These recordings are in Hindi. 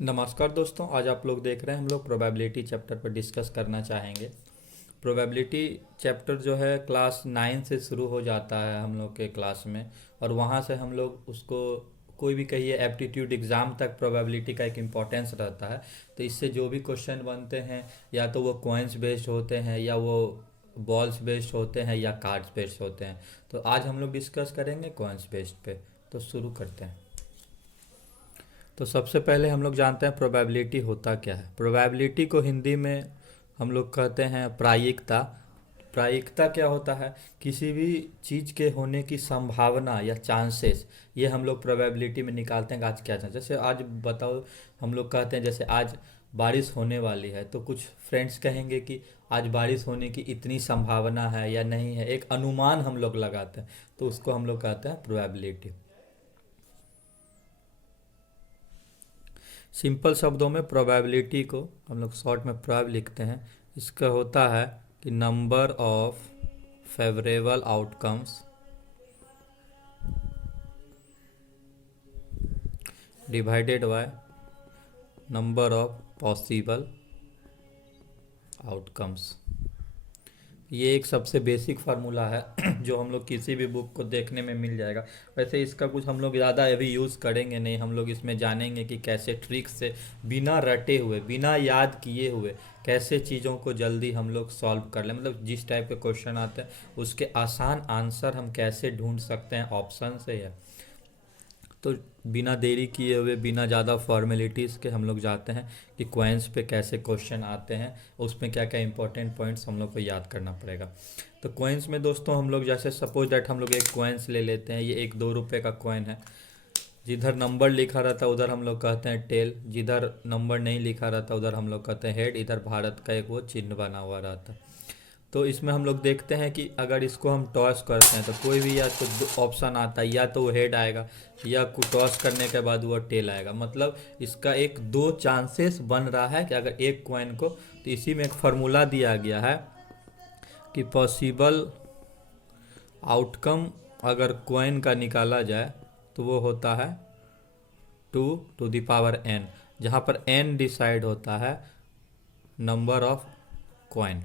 नमस्कार दोस्तों, आज आप लोग देख रहे हैं हम लोग प्रोबेबिलिटी चैप्टर पर डिस्कस करना चाहेंगे। प्रोबेबिलिटी चैप्टर जो है क्लास 9 से शुरू हो जाता है हम लोग के क्लास में, और वहाँ से हम लोग उसको कोई भी कहिए एप्टीट्यूड एग्ज़ाम तक प्रोबेबिलिटी का एक इम्पोर्टेंस रहता है। तो इससे जो भी क्वेश्चन बनते हैं या तो वो कॉइन्स बेस्ड होते हैं या वो बॉल्स बेस्ड होते हैं या कार्ड्स बेस्ड होते हैं। तो आज हम लोग डिस्कस करेंगे कॉइन्स बेस्ड पे। तो शुरू करते हैं। तो सबसे पहले हम लोग जानते हैं प्रोबेबिलिटी होता क्या है। प्रोबेबिलिटी को हिंदी में हम लोग कहते हैं प्रायिकता। प्रायिकता क्या होता है? किसी भी चीज़ के होने की संभावना या चांसेस, ये हम लोग प्रोबेबिलिटी में निकालते हैं कि आज क्या चांस। जैसे आज बताओ, हम लोग कहते हैं जैसे आज बारिश होने वाली है, तो कुछ फ्रेंड्स कहेंगे कि आज बारिश होने की इतनी संभावना है या नहीं है, एक अनुमान हम लोग लगाते हैं, तो उसको हम लोग कहते हैं प्रोबेबिलिटी। सिंपल शब्दों में प्रोबेबिलिटी को हम लोग शॉर्ट में प्रोब लिखते हैं। इसका होता है कि number of favourable outcomes divided by number of possible outcomes. ये एक सबसे बेसिक फार्मूला है जो हम लोग किसी भी बुक को देखने में मिल जाएगा। वैसे इसका कुछ हम लोग ज़्यादा अभी यूज़ करेंगे नहीं, हम लोग इसमें जानेंगे कि कैसे ट्रिक से बिना रटे हुए, बिना याद किए हुए कैसे चीज़ों को जल्दी हम लोग सॉल्व कर लें। मतलब जिस टाइप के क्वेश्चन आते हैं उसके आसान आंसर हम कैसे ढूंढ सकते हैं ऑप्शन से। या तो बिना देरी किए हुए, बिना ज़्यादा फॉर्मेलिटीज़ के हम लोग जाते हैं कि क्वेंस पे कैसे क्वेश्चन आते हैं, उसमें क्या क्या इंपॉर्टेंट पॉइंट्स हम लोग को याद करना पड़ेगा। तो क्वेंस में दोस्तों हम लोग जैसे सपोज दैट हम लोग एक क्वेंस ले लेते हैं। ये एक 2 रुपये का कॉइन है। जिधर नंबर लिखा रहता है उधर हम लोग कहते हैं टेल, जिधर नंबर नहीं लिखा रहता उधर हम लोग कहते हैं हेड। इधर भारत का एक वो चिन्ह बना हुआ रहता है। तो इसमें हम लोग देखते हैं कि अगर इसको हम टॉस करते हैं तो कोई भी या तो ऑप्शन आता है, या तो वो हेड आएगा या टॉस करने के बाद वो टेल आएगा। मतलब इसका एक दो चांसेस बन रहा है कि अगर एक कॉइन को, तो इसी में एक फार्मूला दिया गया है कि पॉसिबल आउटकम अगर कॉइन का निकाला जाए तो वो होता है 2 टू द पावर n, जहाँ पर n डिसाइड होता है नंबर ऑफ कॉइन।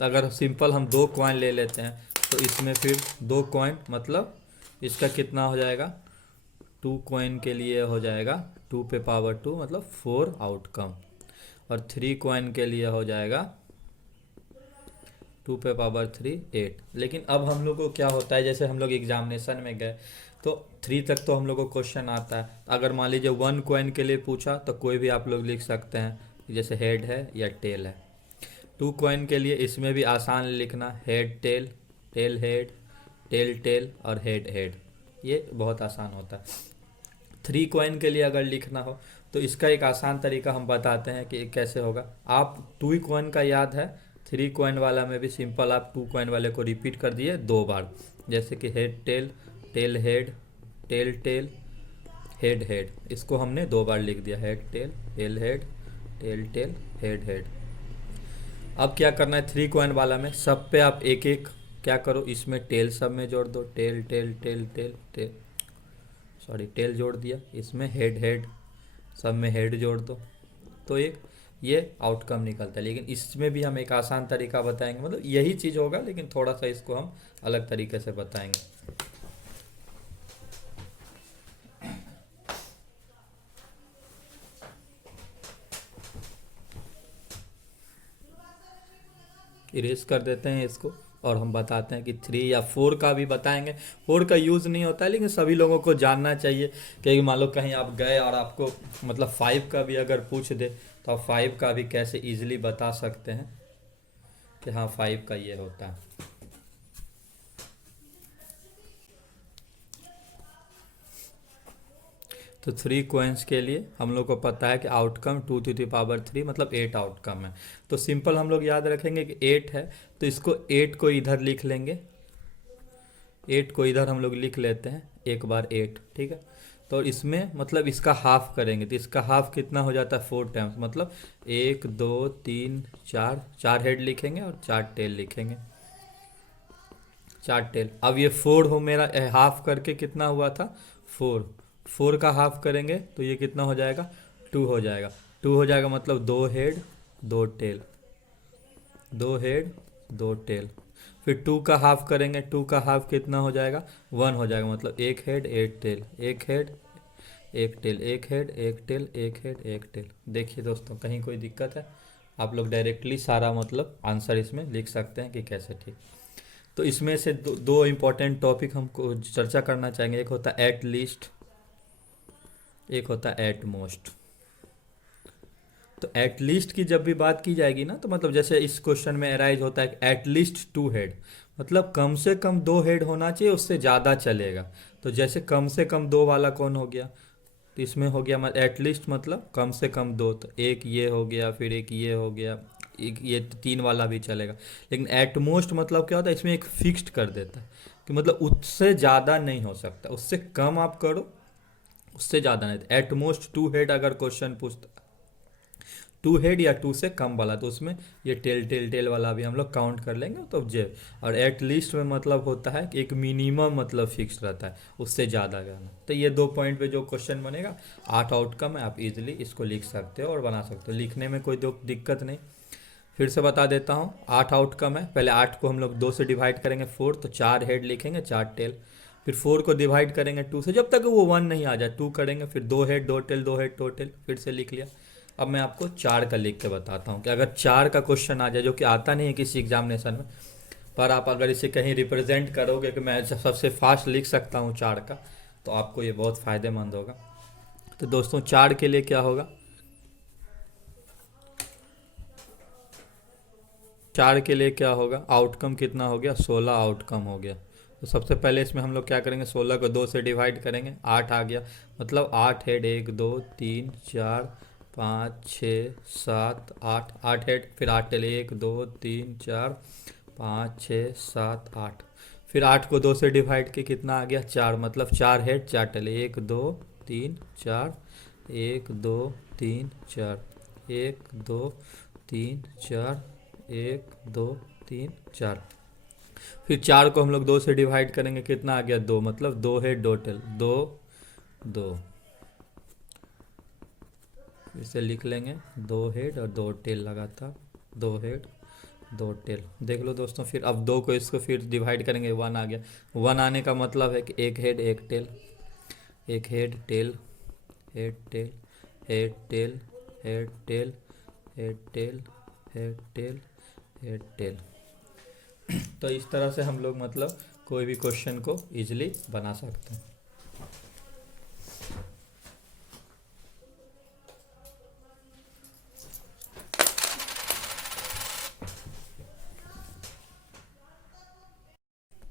तो अगर सिंपल हम 2 कॉइन ले लेते हैं तो इसमें फिर 2 कॉइन मतलब इसका कितना हो जाएगा, 2 कॉइन के लिए हो जाएगा 2 पे पावर 2 मतलब 4 आउटकम, और 3 कॉइन के लिए हो जाएगा 2 पे पावर 3 8। लेकिन अब हम लोग को क्या होता है, जैसे हम लोग एग्जामिनेशन में गए तो 3 तक तो हम लोग को क्वेश्चन आता है। अगर मान लीजिए 1 कॉइन के लिए पूछा तो कोई भी आप लोग लिख सकते हैं, जैसे हेड है या टेल है। 2 कॉइन के लिए इसमें भी आसान लिखना, head tail, tail head, tail tail और हेड हेड, ये बहुत आसान होता है। 3 कॉइन के लिए अगर लिखना हो तो इसका एक आसान तरीका हम बताते हैं कि कैसे होगा। आप 2 कॉइन का याद है, 3 कॉइन वाला में भी सिंपल आप 2 कॉइन वाले को रिपीट कर दिए 2 बार, जैसे कि head tail, tail head, tail tail, head head. इसको हमने 2 बार लिख दिया, head tail, tail head, tail tail, head head. अब क्या करना है, 3 कॉइन वाला में सब पे आप एक एक क्या करो, इसमें टेल सब में जोड़ दो, tail tail tail tail tail, sorry tail जोड़ दिया, इसमें हेड हेड, सब में हेड जोड़ दो, तो एक ये आउटकम निकलता है। लेकिन इसमें भी हम एक आसान तरीका बताएंगे, मतलब यही चीज़ होगा लेकिन थोड़ा सा इसको हम अलग तरीके से बताएंगे। इरेज कर देते हैं इसको, और हम बताते हैं कि 3 या 4 का भी बताएंगे। 4 का यूज़ नहीं होता है लेकिन सभी लोगों को जानना चाहिए, क्योंकि मान लो कहीं आप गए और आपको मतलब 5 का भी अगर पूछ दे तो आप 5 का भी कैसे इजीली बता सकते हैं कि हाँ 5 का ये होता है। तो 3 कॉइन्स के लिए हम लोग को पता है कि आउटकम 2 टू द पावर 3 मतलब 8 आउटकम है। तो सिंपल हम लोग याद रखेंगे कि 8 है तो इसको 8 को इधर लिख लेंगे, 8 को इधर हम लोग लिख लेते हैं, एक बार 8, ठीक है। तो इसमें मतलब इसका हाफ करेंगे तो इसका हाफ कितना हो जाता है 4 टाइम्स, मतलब 1 2 3 4, 4 हेड लिखेंगे और 4 टेल लिखेंगे, 4 टेल। अब ये 4 हो मेरा हाफ करके कितना हुआ था 4, 4 का हाफ करेंगे तो ये कितना हो जाएगा टू हो जाएगा। टू हो जाएगा मतलब दो हेड दो टेल, दो हेड दो टेल। फिर टू का हाफ करेंगे, टू का हाफ कितना हो जाएगा, वन हो जाएगा, मतलब एक हेड एक टेल, एक हेड एक टेल, एक हेड एक टेल, एक हेड एक टेल। देखिए दोस्तों, कहीं कोई दिक्कत है, आप लोग डायरेक्टली सारा मतलब आंसर इसमें लिख सकते हैं कि कैसे। ठीक, तो इसमें से दो इम्पॉर्टेंट टॉपिक हमको चर्चा करना चाहेंगे। एक होता है एट लीस्ट, एक होता है एट मोस्ट। तो एट लीस्ट की जब भी बात की जाएगी ना, तो मतलब जैसे इस क्वेश्चन में अराइज होता है एट लीस्ट टू हेड, मतलब कम से कम दो हेड होना चाहिए, उससे ज़्यादा चलेगा। तो जैसे कम से कम दो वाला कौन हो गया, तो इसमें हो गया एट लीस्ट मतलब कम से कम दो, तो एक ये हो गया, फिर एक ये हो गया, एक ये तीन वाला भी चलेगा। लेकिन एट मोस्ट मतलब क्या होता है, इसमें एक फिक्स्ड कर देता है कि मतलब उससे ज़्यादा नहीं हो सकता, उससे कम आप करो, उससे ज़्यादा नहीं। एट मोस्ट टू हेड अगर क्वेश्चन पूछता, टू हेड या टू से कम वाला, तो उसमें ये टेल टेल टेल वाला भी हम लोग काउंट कर लेंगे तो जे। और एट लीस्ट में मतलब होता है कि एक मिनिमम मतलब फिक्स रहता है, उससे ज़्यादा करना। तो ये दो पॉइंट पे जो क्वेश्चन बनेगा, 8 आउटकम है, आप इजीली इसको लिख सकते हो और बना सकते हो, लिखने में कोई दिक्कत नहीं। फिर से बता देता हूँ, 8 आउटकम है। पहले 8 को हम लोग 2 से डिवाइड करेंगे 4, तो 4 हेड लिखेंगे 4 टेल। फिर 4 को डिवाइड करेंगे 2 से, जब तक वो 1 नहीं आ जाए 2 करेंगे, फिर 2 हेड 2 टेल, 2 हेड 2 टेल, फिर से लिख लिया। अब मैं आपको 4 का लिख के बताता हूँ कि अगर 4 का क्वेश्चन आ जाए, जो कि आता नहीं है किसी एग्जामिनेशन में, पर आप अगर इसे कहीं रिप्रेजेंट करोगे कि मैं सबसे फास्ट लिख सकता हूँ 4 का, तो आपको ये बहुत फ़ायदेमंद होगा। तो दोस्तों 4 के लिए क्या होगा, 4 के लिए क्या होगा, आउटकम कितना हो गया, 16 आउटकम हो गया। तो सबसे पहले इसमें हम लोग क्या करेंगे, 16 को 2 से डिवाइड करेंगे, 8 आ गया, मतलब 8 हेड, 1 2 3 4 5 6 7 8, 8 हेड, फिर 8 टेल, 1 2 3 4 5 6 7 8। फिर 8 को 2 से डिवाइड के कितना आ गया, 4, मतलब 4 हेड 4 टेल, 1 2 3 4, 1 2 3 4, 1 2 3 4, 1 2 3 4। फिर 4 को हम लोग 2 से डिवाइड करेंगे, कितना आ गया, 2, मतलब 2 हेड 2 टेल, 2 2। इसे लिख लेंगे 2 हेड और 2 टेल लगातार, 2 हेड 2 टेल। देख लो दोस्तों, फिर अब 2 को इसको फिर डिवाइड करेंगे, 1 आ गया। 1 आने का मतलब है कि एक हेड एक टेल, एक head tail, head tell, head tell, head tell, head tell, head tell, head tell. तो इस तरह से हम लोग मतलब कोई भी क्वेश्चन को इजीली बना सकते हैं।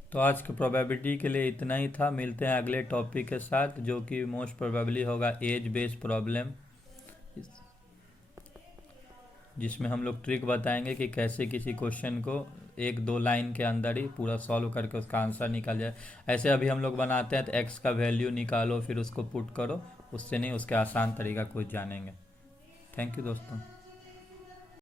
तो आज के प्रोबेबिलिटी के लिए इतना ही था। मिलते हैं अगले टॉपिक के साथ, जो कि मोस्ट प्रोबेबली होगा एज बेस्ड प्रॉब्लम, जिसमें हम लोग ट्रिक बताएंगे कि कैसे किसी क्वेश्चन को 1-2 लाइन के अंदर ही पूरा सॉल्व करके उसका आंसर निकल जाए। ऐसे अभी हम लोग बनाते हैं, तो एक्स का वैल्यू निकालो, फिर उसको पुट करो, उससे नहीं, उसके आसान तरीका कुछ जानेंगे। थैंक यू दोस्तों।